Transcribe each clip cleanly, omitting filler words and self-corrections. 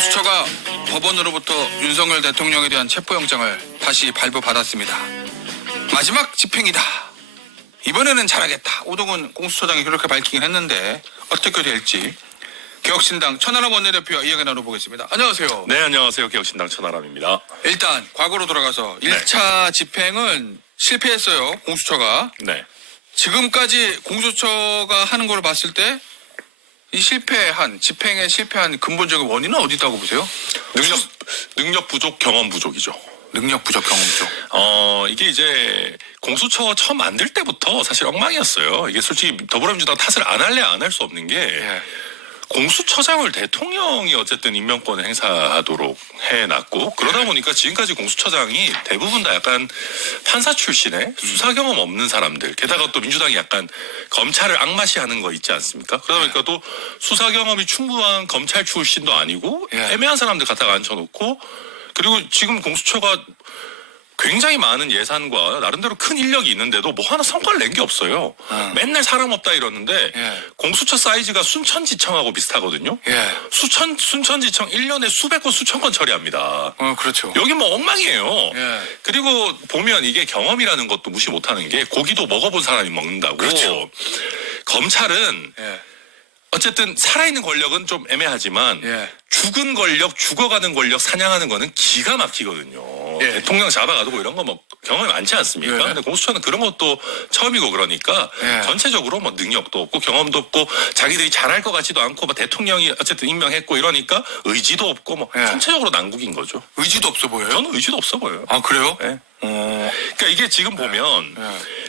공수처가 법원으로부터 윤석열 대통령에 대한 체포영장을 다시 발부받았습니다. 마지막 집행이다. 이번에는 잘하겠다. 오동훈 공수처장이 그렇게 밝히긴 했는데 어떻게 될지 개혁신당 천하람 원내대표와 이야기 나눠보겠습니다. 안녕하세요. 네, 안녕하세요. 개혁신당 천하람입니다. 일단 과거로 돌아가서 1차 집행은 실패했어요. 공수처가. 네. 지금까지 공수처가 하는 걸 봤을 때 이 집행에 실패한 근본적인 원인은 어디 있다고 보세요? 능력 부족, 경험 부족이죠. 능력 부족, 경험 부족. 이게 이제 공수처 처음 만들 때부터 사실 엉망이었어요. 이게 솔직히 더불어민주당 탓을 안 할래 안 할 수 없는 게 공수처장을 대통령이 어쨌든 임명권을 행사하도록 해놨고 그러다 보니까 지금까지 공수처장이 대부분 다 약간 판사 출신의 수사 경험 없는 사람들, 게다가 또 민주당이 약간 검찰을 악마시하는 거 있지 않습니까? 그러다 보니까 또 수사 경험이 충분한 검찰 출신도 아니고 애매한 사람들 갖다가 앉혀놓고, 그리고 지금 공수처가 굉장히 많은 예산과 나름대로 큰 인력이 있는데도 뭐 하나 성과를 낸 게 없어요. 맨날 사람 없다 이러는데 공수처 사이즈가 순천지청하고 비슷하거든요. 순천지청 1년에 수백 건 수천 건 처리합니다. 그렇죠. 여기 뭐 엉망이에요. 그리고 보면 이게 경험이라는 것도 무시 못하는 게 고기도 먹어본 사람이 먹는다고. 그렇죠. 검찰은 어쨌든 살아있는 권력은 좀 애매하지만 죽은 권력, 죽어가는 권력 사냥하는 거는 기가 막히거든요. 대통령 잡아가지고 이런 거 뭐 경험이 많지 않습니까? 근데 공수처는 그런 것도 처음이고 그러니까 전체적으로 뭐 능력도 없고 경험도 없고 자기들이 잘할 것 같지도 않고 뭐 대통령이 어쨌든 임명했고 이러니까 의지도 없고 뭐 전체적으로 난국인 거죠. 의지도 없어 보여요? 저는 의지도 없어 보여요. 아, 그래요? 네. 그러니까 이게 지금 보면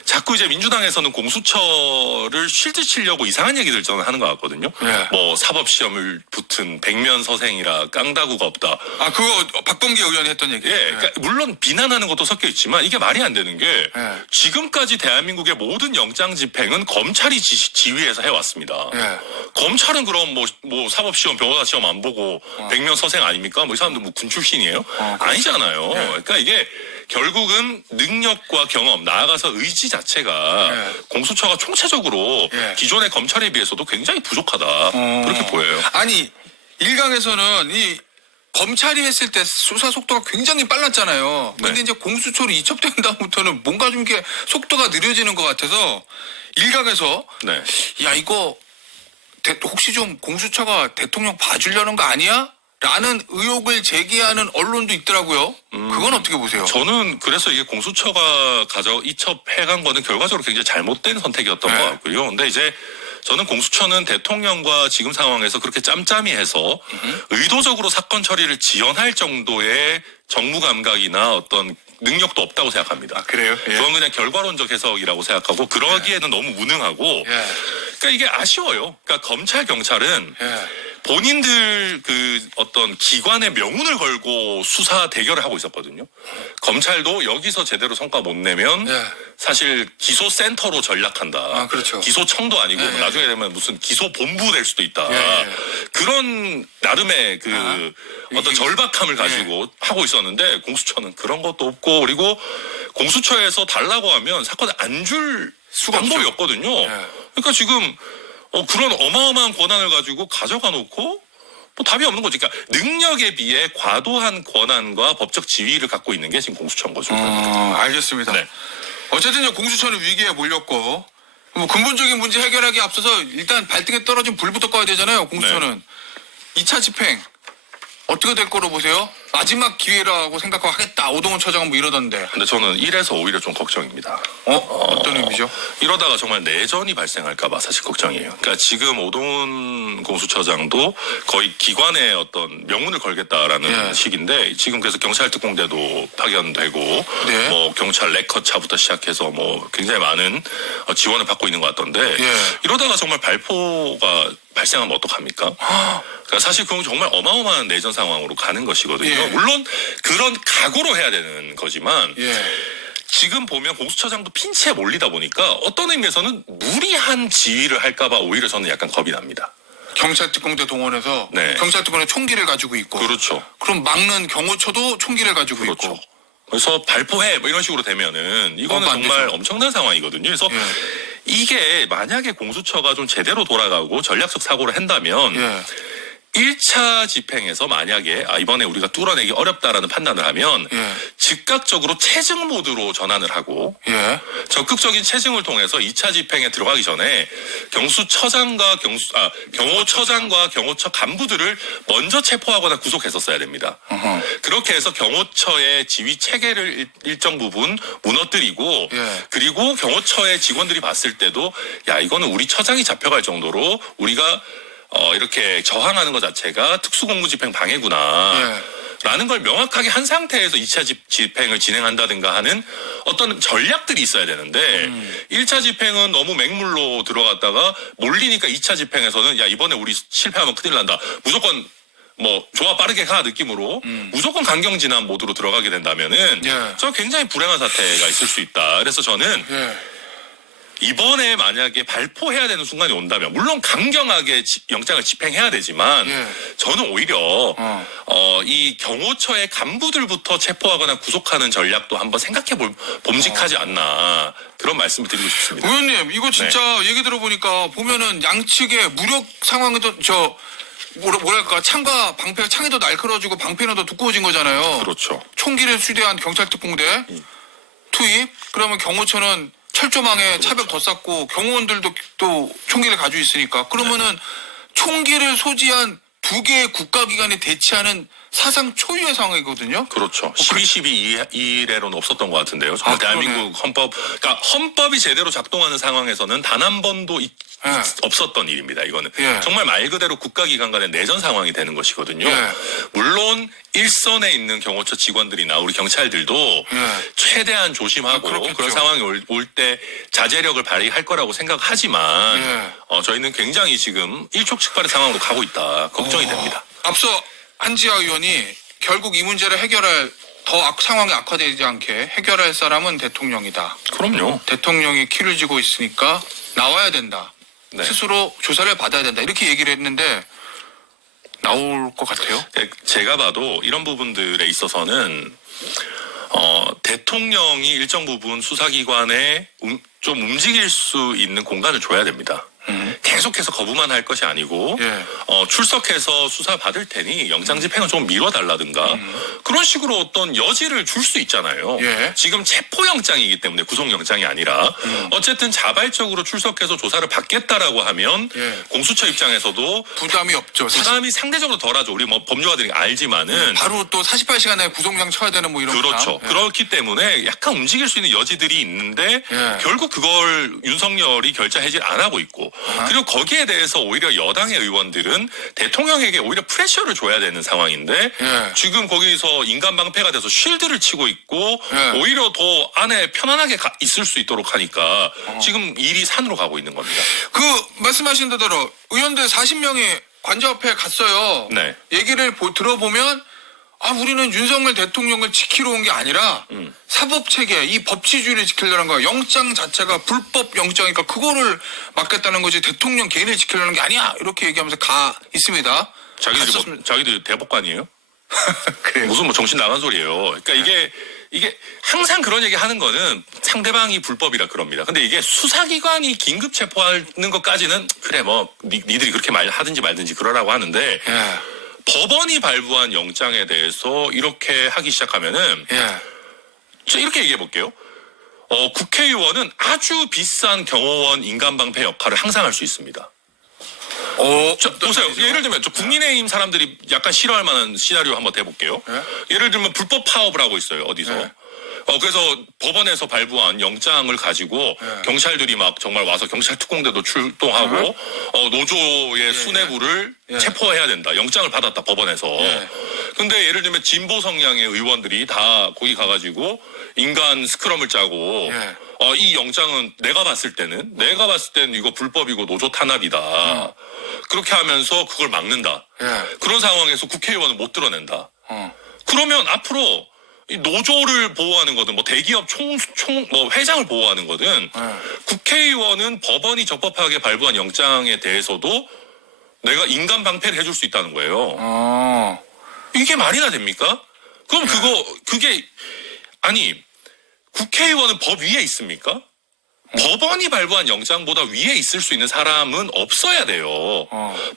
자꾸 이제 민주당에서는 공수처를 쉴드 치려고 이상한 얘기들 저는 하는 것 같거든요. 뭐 사법시험을 붙은 백면 서생이라 깡다구가 없다. 아, 그거 박범계 의원이 했던 얘기. 그러니까 물론 비난하는 것도 섞여 있지만 이게 말이 안 되는 게 지금까지 대한민국의 모든 영장 집행은 검찰이 지휘해서 해왔습니다. 검찰은 그럼 뭐 사법시험, 변호사 시험 안 보고 백면 서생 아닙니까? 뭐 이 사람들 뭐 군 출신이에요? 아니잖아요. 그러니까 이게 결국은 능력과 경험, 나아가서 의지 자체가 공수처가 총체적으로 기존의 검찰에 비해서도 굉장히 부족하다. 그렇게 보여요. 아니, 일각에서는 이 검찰이 했을 때 수사 속도가 굉장히 빨랐잖아요. 근데 이제 공수처로 이첩된 다음부터는 뭔가 좀 이렇게 속도가 느려지는 것 같아서 일각에서 야, 이거 혹시 좀 공수처가 대통령 봐주려는 거 아니야? 라는 의혹을 제기하는 언론도 있더라고요. 그건 어떻게 보세요? 저는 그래서 이게 공수처가 이첩해간 거는 결과적으로 굉장히 잘못된 선택이었던 것 같고요. 근데 이제 저는 공수처는 대통령과 지금 상황에서 그렇게 짬짬이 해서 의도적으로 사건 처리를 지연할 정도의 정무 감각이나 어떤 능력도 없다고 생각합니다. 아, 그래요? 그건 그냥 결과론적 해석이라고 생각하고 그러기에는 너무 무능하고 그러니까 이게 아쉬워요. 그러니까 검찰, 경찰은 본인들 그 어떤 기관의 명운을 걸고 수사 대결을 하고 있었거든요. 검찰도 여기서 제대로 성과 못 내면 사실 기소센터로 전락한다. 아, 그렇죠. 기소청도 아니고 나중에 되면 무슨 기소본부 될 수도 있다. 그런 나름의 그 어떤 절박함을 가지고 하고 있었는데 공수처는 그런 것도 없고, 그리고 공수처에서 달라고 하면 사건을 안 줄 방법이 없거든요. 그러니까 지금 그런 어마어마한 권한을 가지고 가져가 놓고 뭐 답이 없는 거지. 그러니까 능력에 비해 과도한 권한과 법적 지위를 갖고 있는 게 지금 공수처인 거죠. 알겠습니다. 어쨌든 이제 공수처는 위기에 몰렸고 뭐 근본적인 문제 해결하기 앞서서 일단 발등에 떨어진 불부터 꺼야 되잖아요. 공수처는 2차 집행 어떻게 될 거로 보세요? 마지막 기회라고 생각하고 하겠다. 오동훈 처장은 뭐 이러던데. 근데 저는 이래서 오히려 좀 걱정입니다. 어떤 의미죠? 이러다가 정말 내전이 발생할까봐 사실 걱정이에요. 그러니까 지금 오동훈 공수처장도 거의 기관의 어떤 명운을 걸겠다라는 식인데, 지금 그래서 경찰특공대도 파견되고 뭐 경찰 레커차부터 시작해서 뭐 굉장히 많은 지원을 받고 있는 것 같던데 이러다가 정말 발포가 발생하면 어떡합니까? 그러니까 사실 그건 정말 어마어마한 내전 상황으로 가는 것이거든요. 물론 그런 각오로 해야 되는 거지만 지금 보면 공수처장도 핀치에 몰리다 보니까 어떤 의미에서는 무리한 지휘를 할까봐 오히려 저는 약간 겁이 납니다. 경찰특공대 동원해서 경찰특공대 총기를 가지고 있고 그렇죠. 그럼 막는 경호처도 총기를 가지고 있고 그래서 발포해 뭐 이런 식으로 되면은 이거는 정말 엄청난 상황이거든요. 그래서 이게 만약에 공수처가 좀 제대로 돌아가고 전략적 사고를 한다면 1차 집행에서 만약에 이번에 우리가 뚫어내기 어렵다라는 판단을 하면 예. 즉각적으로 체증 모드로 전환을 하고 예. 적극적인 체증을 통해서 2차 집행에 들어가기 전에 경호처장과 경호처 간부들을 먼저 체포하거나 구속했었어야 됩니다. 어허. 그렇게 해서 경호처의 지휘 체계를 일정 부분 무너뜨리고 예. 그리고 경호처의 직원들이 봤을 때도 야 이거는 우리 처장이 잡혀갈 정도로 우리가 이렇게 저항하는 것 자체가 특수공무집행 방해구나. 라는 걸 명확하게 한 상태에서 2차 집행을 진행한다든가 하는 어떤 전략들이 있어야 되는데 1차 집행은 너무 맹물로 들어갔다가 몰리니까 2차 집행에서는 야 이번에 우리 실패하면 큰일 난다. 무조건 뭐 좋아 빠르게 가 느낌으로 무조건 강경진압 모드로 들어가게 된다면은 예. 저 굉장히 불행한 사태가 있을 수 있다. 그래서 저는 예. 이번에 만약에 발포해야 되는 순간이 온다면 물론 강경하게 영장을 집행해야 되지만 예. 저는 오히려 이 경호처의 간부들부터 체포하거나 구속하는 전략도 한번 생각해 볼 봄직하지 않나 그런 말씀을 드리고 싶습니다. 의원님, 이거 진짜 얘기 들어보니까 보면은 양측의 무력 상황에도 뭐랄까 창과 방패 창이 더 날카로워지고 방패는 더 두꺼워진 거잖아요. 그렇죠. 총기를 수대한 경찰특공대 투입. 그러면 경호처는 철조망에 차벽 더 쌓고 경호원들도 또 총기를 가지고 있으니까 그러면은 총기를 소지한 두 개의 국가기관이 대치하는 사상 초유의 상황이거든요. 그렇죠. 12.12 이래로는 없었던 것 같은데요. 정말 그러네. 대한민국 헌법, 그러니까 헌법이 제대로 작동하는 상황에서는 단 한 번도 없었던 일입니다. 이거는 예. 정말 말 그대로 국가기관 간의 내전 상황이 되는 것이거든요. 예. 물론 일선에 있는 경호처 직원들이나 우리 경찰들도 예. 최대한 조심하고 그렇겠죠. 그런 상황이 올 때 자제력을 발휘할 거라고 생각하지만 예. 저희는 굉장히 지금 일촉즉발의 상황으로 가고 있다. 걱정이 됩니다. 앞서 한지아 의원이 결국 이 문제를 해결할 상황이 악화되지 않게 해결할 사람은 대통령이다. 그럼요. 대통령이 키를 쥐고 있으니까 나와야 된다. 네. 스스로 조사를 받아야 된다. 이렇게 얘기를 했는데 나올 것 같아요. 제가 봐도 이런 부분들에 있어서는 대통령이 일정 부분 수사기관에 좀 움직일 수 있는 공간을 줘야 됩니다. 계속해서 거부만 할 것이 아니고 예. 출석해서 수사 받을 테니 영장 집행은 좀 미뤄달라든가 그런 식으로 어떤 여지를 줄 수 있잖아요. 예. 지금 체포영장이기 때문에 구속영장이 아니라 어쨌든 자발적으로 출석해서 조사를 받겠다라고 하면 예. 공수처 입장에서도 부담이 없죠. 부담이 상대적으로 덜하죠. 우리 뭐 법률가들이 알지만은 바로 또 48시간 내에 구속영 쳐야 되는 뭐 이런 그렇죠. 부담. 예. 그렇기 때문에 약간 움직일 수 있는 여지들이 있는데 예. 결국 그걸 윤석열이 결자해지를 안 하고 있고 그리고 거기에 대해서 오히려 여당의 의원들은 대통령에게 오히려 프레셔를 줘야 되는 상황인데 예. 지금 거기서 인간방패가 돼서 쉴드를 치고 있고 예. 오히려 더 안에 편안하게 있을 수 있도록 하니까 지금 일이 산으로 가고 있는 겁니다. 그 말씀하신 대로 의원들 40명이 관저 앞에 갔어요. 네. 얘기를 들어보면 우리는 윤석열 대통령을 지키러 온 게 아니라 사법체계, 이 법치주의를 지키려는 거야. 영장 자체가 불법 영장이니까 그거를 막겠다는 거지 대통령 개인을 지키려는 게 아니야. 이렇게 얘기하면서 가 있습니다. 자기들 대법관이에요? 그래요. 무슨 뭐 정신 나간 소리예요. 그러니까 이게 항상 그런 얘기 하는 거는 상대방이 불법이라 그럽니다. 근데 이게 수사기관이 긴급 체포하는 것까지는 그래 뭐 니들이 그렇게 하든지 말든지 그러라고 하는데 예. 법원이 발부한 영장에 대해서 이렇게 하기 시작하면은 예. 저 이렇게 얘기해 볼게요. 국회의원은 아주 비싼 경호원 인간방패 역할을 항상 할 수 있습니다. 보세요. 예를 들면 저 국민의힘 사람들이 약간 싫어할 만한 시나리오 한번 대볼게요. 예를 들면 불법 파업을 하고 있어요. 어디서. 네. 그래서 법원에서 발부한 영장을 가지고 경찰들이 막 정말 와서 경찰 특공대도 출동하고 노조의 수뇌부를 체포해야 된다. 영장을 받았다 법원에서. 근데 예를 들면 진보 성향의 의원들이 다 거기 가가지고 인간 스크럼을 짜고 이 영장은 내가 봤을 때는 이거 불법이고 노조 탄압이다. 그렇게 하면서 그걸 막는다. 그런 상황에서 국회의원은 못 드러낸다. 그러면 앞으로 이 노조를 보호하는 거든 뭐 대기업 뭐 회장을 보호하는 거든 국회의원은 법원이 적법하게 발부한 영장에 대해서도 내가 인간 방패를 해줄 수 있다는 거예요. 이게 말이나 됩니까? 그럼 그게 아니 국회의원은 법 위에 있습니까? 법원이 발부한 영장보다 위에 있을 수 있는 사람은 없어야 돼요.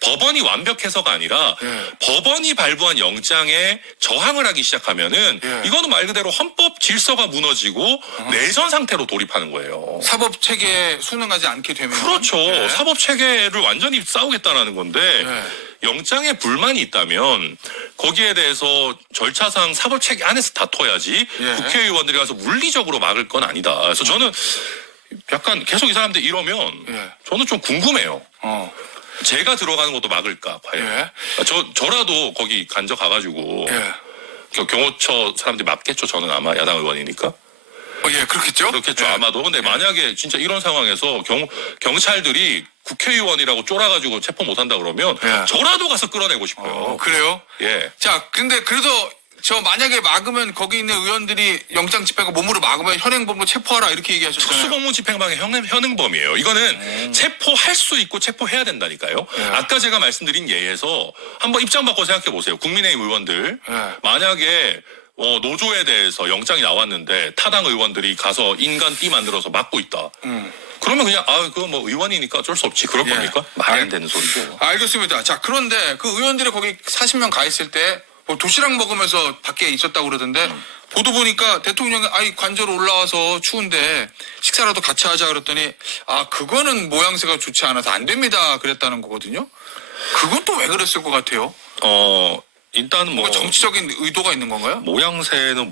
법원이 완벽해서가 아니라 예. 법원이 발부한 영장에 저항을 하기 시작하면은 예. 이거는 말 그대로 헌법 질서가 무너지고 내전 상태로 돌입하는 거예요. 사법 체계에 순응하지 않게 되면 그렇죠. 예. 사법 체계를 완전히 싸우겠다라는 건데 예. 영장에 불만이 있다면 거기에 대해서 절차상 사법 체계 안에서 다퉈야지 예. 국회의원들이 가서 물리적으로 막을 건 아니다. 그래서 저는 약간 계속 이 사람들 이러면 예. 저는 좀 궁금해요. 어. 제가 들어가는 것도 막을까 과연. 예. 저라도 거기 간접 가가지고 예. 경호처 사람들이 맞겠죠. 저는 아마 야당 의원이니까. 예, 그렇겠죠? 그렇겠죠. 예. 아마도. 근데 만약에 진짜 이런 상황에서 경찰들이 국회의원이라고 쫄아가지고 체포 못한다 그러면 예. 저라도 가서 끌어내고 싶어요. 그래요? 예. 자, 근데 그래도 저 만약에 막으면 거기 있는 의원들이 영장 집행과 몸으로 막으면 현행범으로 체포하라 이렇게 얘기하셨잖아요. 특수공무집행방해 현행범이에요. 이거는 체포할 수 있고 체포해야 된다니까요. 예. 아까 제가 말씀드린 예에서 한번 입장 바꿔 생각해 보세요. 국민의힘 의원들 예. 만약에 노조에 대해서 영장이 나왔는데 타당 의원들이 가서 인간 띠 만들어서 막고 있다. 그러면 그냥 그거 뭐 의원이니까 어쩔 수 없지 그럴 예. 겁니까? 말이 안 되는 소리죠. 알겠습니다. 자, 그런데 그 의원들이 거기 40명 가 있을 때 뭐 도시락 먹으면서 밖에 있었다고 그러던데 보도 보니까 대통령이 관저로 올라와서 추운데 식사라도 같이 하자 그랬더니 그거는 모양새가 좋지 않아서 안 됩니다 그랬다는 거거든요. 그건 또 왜 그랬을 것 같아요? 일단은 뭐 뭔가 정치적인 의도가 있는 건가요? 모양새는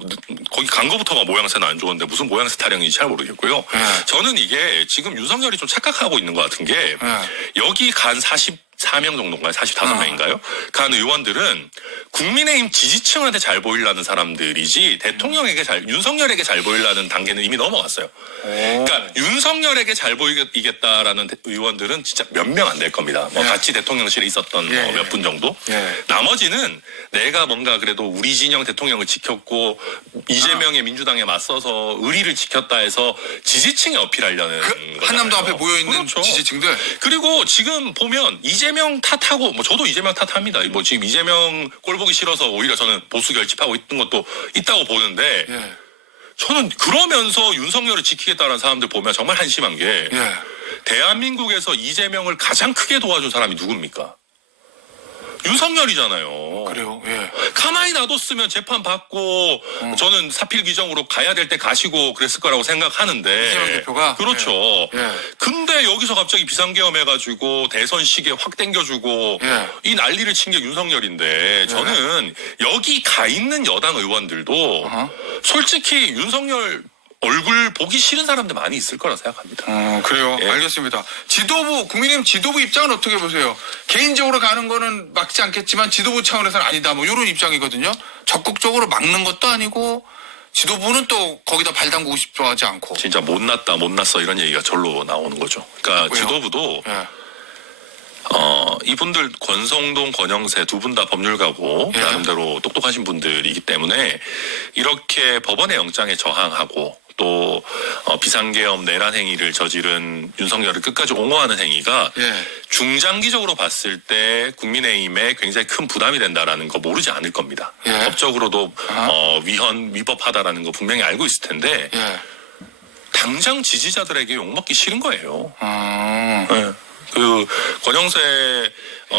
거기 간 거부터가 모양새는 안 좋은데 무슨 모양새 타령인지 잘 모르겠고요. 네. 저는 이게 지금 윤석열이 좀 착각하고 있는 것 같은 게 네. 여기 간 44명 정도인가요? 45명인가요? 간 의원들은 국민의힘 지지층한테 잘 보이려는 사람들이지 대통령에게 윤석열에게 잘 보이려는 단계는 이미 넘어갔어요. 그러니까 윤석열에게 잘 보이겠다라는 의원들은 진짜 몇 명 안 될 겁니다. 뭐 예. 같이 대통령실에 있었던 예, 몇 분 정도. 예. 나머지는 내가 뭔가 그래도 우리 진영 대통령을 지켰고 이재명의 민주당에 맞서서 의리를 지켰다 해서 지지층에 어필하려는 거잖아요. 한남동 앞에 모여있는 그렇죠. 지지층들. 그리고 지금 보면 이재명 탓하고 뭐 저도 이재명 탓합니다. 뭐 지금 이재명 꼴 보기 싫어서 오히려 저는 보수 결집하고 있던 것도 있다고 보는데 예. 저는 그러면서 윤석열을 지키겠다는 사람들 보면 정말 한심한 게 예. 대한민국에서 이재명을 가장 크게 도와준 사람이 누굽니까? 윤석열이잖아요. 그래요. 예. 가만히 놔뒀으면 재판 받고 저는 사필 규정으로 가야 될 때 가시고 그랬을 거라고 생각하는데 이재명 대표가? 그렇죠. 예. 근데 여기서 갑자기 비상계엄 해가지고 대선 시계 확 땡겨주고 예. 이 난리를 친 게 윤석열인데 저는 여기 가 있는 여당 의원들도 솔직히 윤석열 얼굴 보기 싫은 사람들 많이 있을 거라 생각합니다. 그래요. 예. 알겠습니다. 국민의힘 지도부 입장은 어떻게 보세요? 개인적으로 가는 거는 막지 않겠지만 지도부 차원에서는 아니다. 뭐 이런 입장이거든요. 적극적으로 막는 것도 아니고 지도부는 또 거기다 발 담그고 싶어 하지 않고. 진짜 못났어 이런 얘기가 절로 나오는 거죠. 그러니까 왜요? 지도부도 예. 이분들 권성동, 권영세 두 분 다 법률가고 예. 나름대로 똑똑하신 분들이기 때문에 이렇게 법원의 영장에 저항하고 또 비상계엄 내란 행위를 저지른 윤석열을 끝까지 옹호하는 행위가 예. 중장기적으로 봤을 때 국민의힘에 굉장히 큰 부담이 된다라는 거 모르지 않을 겁니다. 예. 법적으로도 위법하다라는 거 분명히 알고 있을 텐데 예. 당장 지지자들에게 욕먹기 싫은 거예요. 네. 권영세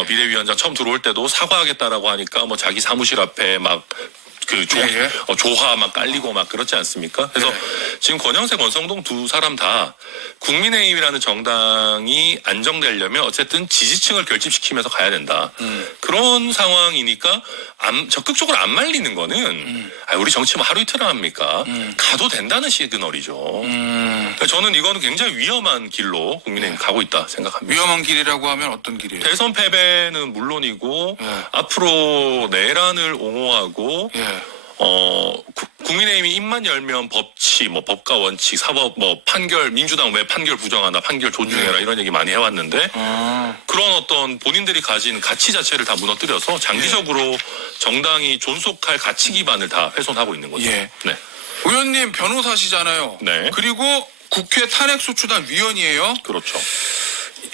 비대위원장 처음 들어올 때도 사과하겠다라고 하니까 뭐 자기 사무실 앞에 막 조화 막 깔리고 막 그렇지 않습니까? 그래서 지금 권영세, 권성동 두 사람 다 국민의힘이라는 정당이 안정되려면 어쨌든 지지층을 결집시키면서 가야 된다. 그런 상황이니까 적극적으로 안 말리는 거는 우리 정치 뭐 하루 이틀 합니까? 가도 된다는 시그널이죠. 그러니까 저는 이거는 굉장히 위험한 길로 국민의힘 가고 있다 생각합니다. 위험한 길이라고 하면 어떤 길이에요? 대선 패배는 물론이고 앞으로 내란을 옹호하고 국민의힘이 입만 열면 법치, 뭐 법과 원칙, 사법, 뭐 판결, 민주당 왜 판결 부정하나, 판결 존중해라 이런 얘기 많이 해왔는데 그런 어떤 본인들이 가진 가치 자체를 다 무너뜨려서 장기적으로 정당이 존속할 가치 기반을 다 훼손하고 있는 거죠. 예. 네. 의원님 변호사시잖아요. 네. 그리고 국회 탄핵소추단 위원이에요. 그렇죠.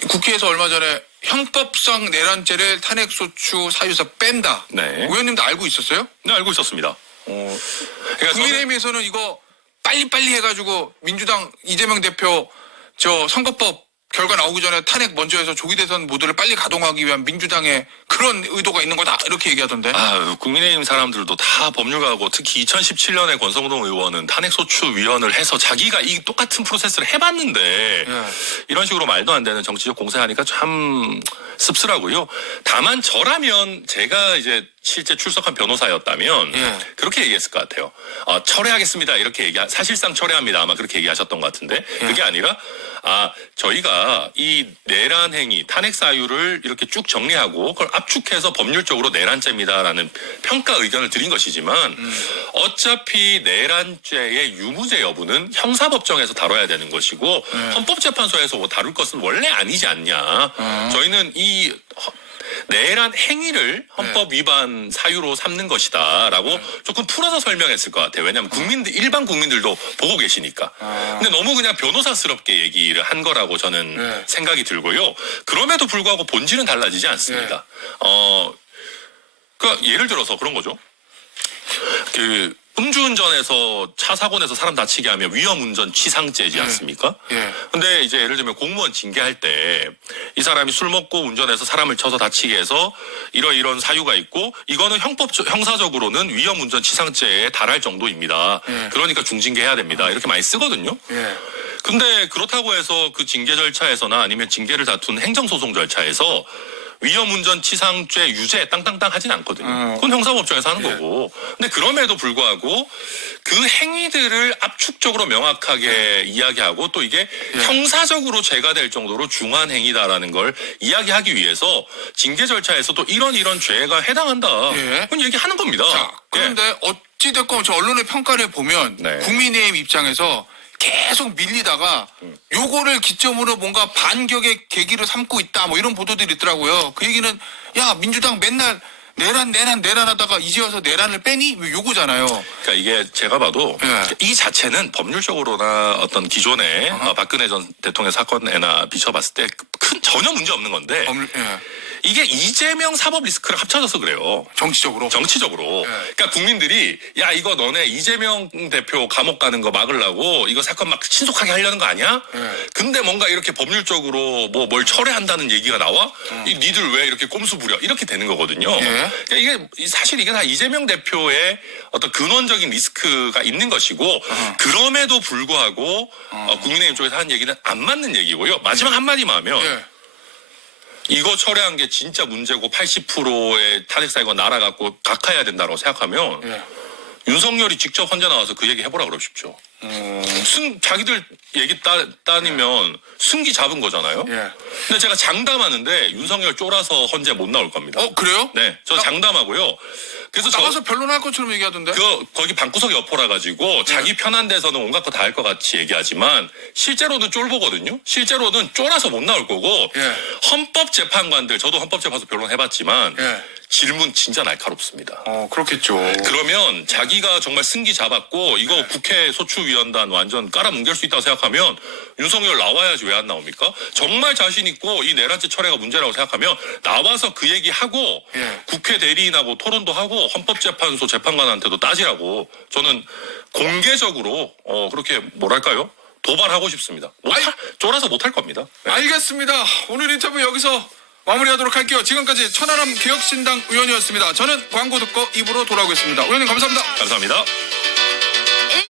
국회에서 얼마 전에 형법상 내란죄를 탄핵소추 사유에서 뺀다. 네. 의원님도 알고 있었어요? 네, 알고 있었습니다. 그러니까 국민의힘에서는 이거 빨리빨리 해가지고 민주당 이재명 대표 저 선거법 결과 나오기 전에 탄핵 먼저 해서 조기 대선 모드를 빨리 가동하기 위한 민주당의 그런 의도가 있는 거다 이렇게 얘기하던데. 국민의힘 사람들도 다 법률가고 특히 2017년에 권성동 의원은 탄핵소추위원을 해서 자기가 이 똑같은 프로세스를 해봤는데 이런 식으로 말도 안 되는 정치적 공세하니까 참 씁쓸하고요. 다만 저라면 제가 이제 실제 출석한 변호사였다면 그렇게 얘기했을 것 같아요. 철회하겠습니다 이렇게 사실상 철회합니다 아마 그렇게 얘기하셨던 것 같은데 그게 아니라 저희가 이 내란 행위 탄핵 사유를 이렇게 쭉 정리하고 그걸 압축해서 법률적으로 내란죄입니다라는 평가 의견을 드린 것이지만 어차피 내란죄의 유무죄 여부는 형사법정에서 다뤄야 되는 것이고 헌법재판소에서 뭐 다룰 것은 원래 아니지 않냐. 저희는 이 내란 행위를 헌법 위반 사유로 삼는 것이다라고 조금 풀어서 설명했을 것 같아요. 왜냐하면 일반 국민들도 보고 계시니까. 근데 너무 그냥 변호사스럽게 얘기를 한 거라고 저는 생각이 들고요. 그럼에도 불구하고 본질은 달라지지 않습니다. 그러니까 예를 들어서 그런 거죠. 음주운전에서 차 사고 내서 사람 다치게 하면 위험운전 치상죄지 않습니까? 근데 이제 예를 들면 공무원 징계할 때 이 사람이 술 먹고 운전해서 사람을 쳐서 다치게 해서 이런 사유가 있고 이거는 형사적으로는 위험운전 치상죄에 달할 정도입니다. 그러니까 중징계해야 됩니다. 이렇게 많이 쓰거든요. 근데 그렇다고 해서 그 징계 절차에서나 아니면 징계를 다툰 행정소송 절차에서 위험운전 치상죄 유죄 땅땅땅 하진 않거든요. 그건 형사법정에서 하는 거고. 근데 그럼에도 불구하고 그 행위들을 압축적으로 명확하게 이야기하고 또 이게 형사적으로 죄가 될 정도로 중한 행위다라는 걸 이야기하기 위해서 징계 절차에서도 이런 죄가 해당한다. 그건 얘기하는 겁니다. 자, 그런데 어찌됐건 저 언론의 평가를 보면 국민의힘 입장에서 계속 밀리다가 요거를 기점으로 뭔가 반격의 계기를 삼고 있다 뭐 이런 보도들이 있더라고요. 그 얘기는 야 민주당 맨날 내란 하다가 이제 와서 내란을 빼니? 요거잖아요. 그러니까 이게 제가 봐도 이 자체는 법률적으로나 어떤 기존의 박근혜 전 대통령 사건에나 비춰봤을 때 큰 전혀 문제 없는 건데 이게 이재명 사법 리스크를 합쳐져서 그래요. 정치적으로. 그러니까 국민들이 야 이거 너네 이재명 대표 감옥 가는 거 막으려고 이거 사건 막 신속하게 하려는 거 아니야? 근데 뭔가 이렇게 법률적으로 뭘 철회한다는 얘기가 나와? 니들 왜 이렇게 꼼수 부려? 이렇게 되는 거거든요. 그러니까 이게 사실 이게 다 이재명 대표의 어떤 근원적인 리스크가 있는 것이고 그럼에도 불구하고 국민의힘 쪽에서 하는 얘기는 안 맞는 얘기고요. 마지막 한마디만 하면 이거 철회한 게 진짜 문제고 80%의 탄핵 사유가 날아갔고 각하해야 된다고 생각하면 윤석열이 직접 혼자 나와서 그 얘기 해보라 그러십시오. 자기들 얘기 따니면 승기 잡은 거잖아요. 근데 제가 장담하는데 윤석열 쫄아서 헌재 못 나올 겁니다. 그래요? 네, 저 장담하고요. 그래서 나가서 변론할 것처럼 얘기하던데. 거기 방구석에 엎어라 가지고 자기 편한 데서는 온갖 거 다 할 것 같이 얘기하지만 실제로는 쫄보거든요. 실제로는 쫄아서 못 나올 거고 헌법재판관들 저도 헌법재판소 변론해봤지만 질문 진짜 날카롭습니다. 그렇겠죠. 그러면 자기가 정말 승기 잡았고 이거 국회 소추위원단 완전 깔아뭉갤 수 있다고 생각하면 윤석열 나와야지 왜 안 나옵니까? 정말 자신 있고 이 내란죄 철회가 문제라고 생각하면 나와서 그 얘기하고 국회 대리인하고 토론도 하고 헌법재판소 재판관한테도 따지라고 저는 공개적으로 그렇게 뭐랄까요? 도발하고 싶습니다. 쫄아서 못할 겁니다. 알겠습니다. 오늘 인터뷰 여기서 마무리하도록 할게요. 지금까지 천하람 개혁신당 의원이었습니다. 저는 광고 듣고 입으로 돌아오겠습니다. 의원님 감사합니다. 감사합니다.